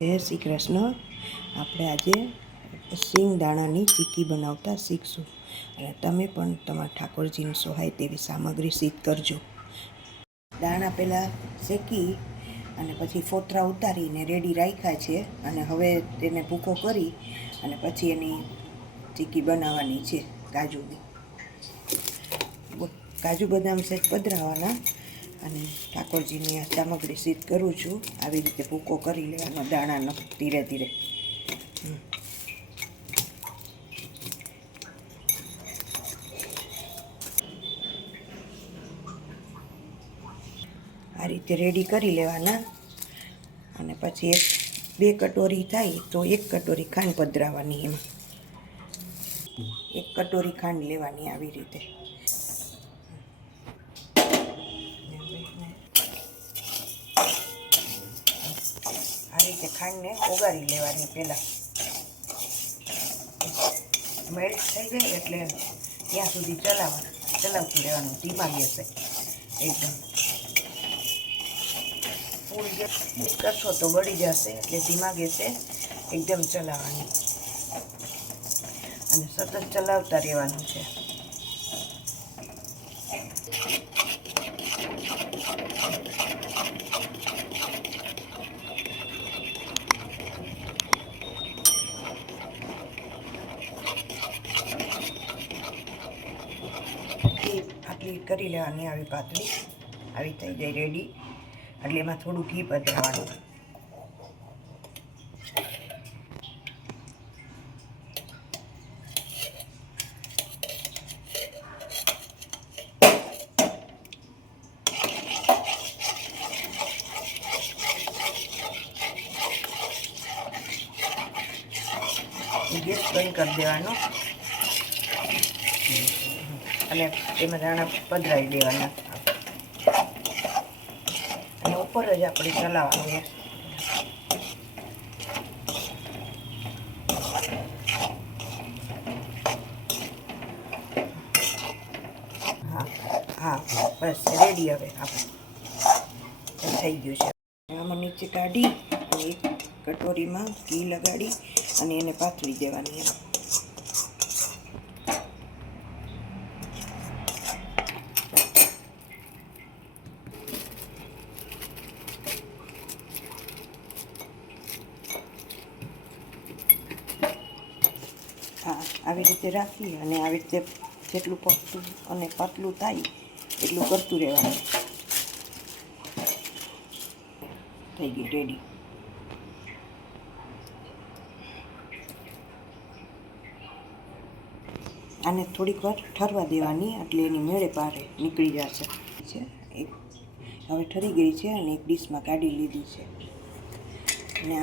જય શ્રી કૃષ્ણ. આપણે આજે સિંગ દાણાની ચીકી બનાવતા શીખશું. અને તમે પણ તમારા ઠાકોરજીને સોહાય તેવી સામગ્રી સિદ્ધ કરજો. દાણા પહેલાં શેકી અને પછી ફોતરા ઉતારીને રેડી રાખ્યા છે અને હવે તેને ભૂકો કરી અને પછી એની ચીકી બનાવવાની છે કાજુની કાજુ બદામ સેજ પધરાવાના. અને ઠાકોરજીની આ સામગ્રી સિદ્ધ કરું છું. આવી રીતે ભૂકો કરી લેવાનો દાણાનો ધીરે ધીરે. આ રીતે રેડી કરી લેવાના. અને પછી એક, બે કટોરી થાય તો એક કટોરી ખાંડ પધરાવાની એમાં. એક કટોરી ખાંડ લેવાની આવી રીતે. આ રીતે ખાંડને ઓગાળી લેવાની પહેલાં. મેલ્ટ થઈ જાય એટલે ત્યાં સુધી ચલાવવા, ચલાવતું રહેવાનું. ધીમા ગેસે. એકદમ. ફૂલ ગેસ કરશો તો બળી જશે એટલે ધીમા ગેસે એકદમ ચલાવવાની. અને સતત ચલાવતા રહેવાનું છે. આટલી કરી લેવાની આવી પાતળી. આવી થઈ જાય રેડી એટલે એમાં થોડું ઘી પધરાવાનું. ગેસ બંધ કરી દેવાનો. અને એમાં ધાણા પધરાવી દેવાના. અને ઉપર જ આપણે ચલાવવાનું ગેસ હા બસ રેડી હવે આપણે. થઈ ગયું છે. આમાં નીચે કાઢી એક કટોરીમાં ઘી લગાડી અને એને પાથરી દેવાની એમ હા આવી રીતે રાખી અને આવી રીતે જેટલું પકતું અને પાતળું થાય, એટલું કરતું રહેવાનું. થઈ ગઈ રેડી આને થોડીક વાર ઠરવા દેવાની, એટલે એની મેળે પારે નીકળી જશે. છે, એક હવે ઠરી ગઈ છે અને એક ડીશમાં કાઢી લીધી છે. અને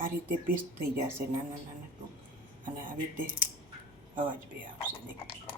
આ રીતે પીસ થઈ જશે નાના નાના અને આવી રીતે અવાજ બી આવશે દેખ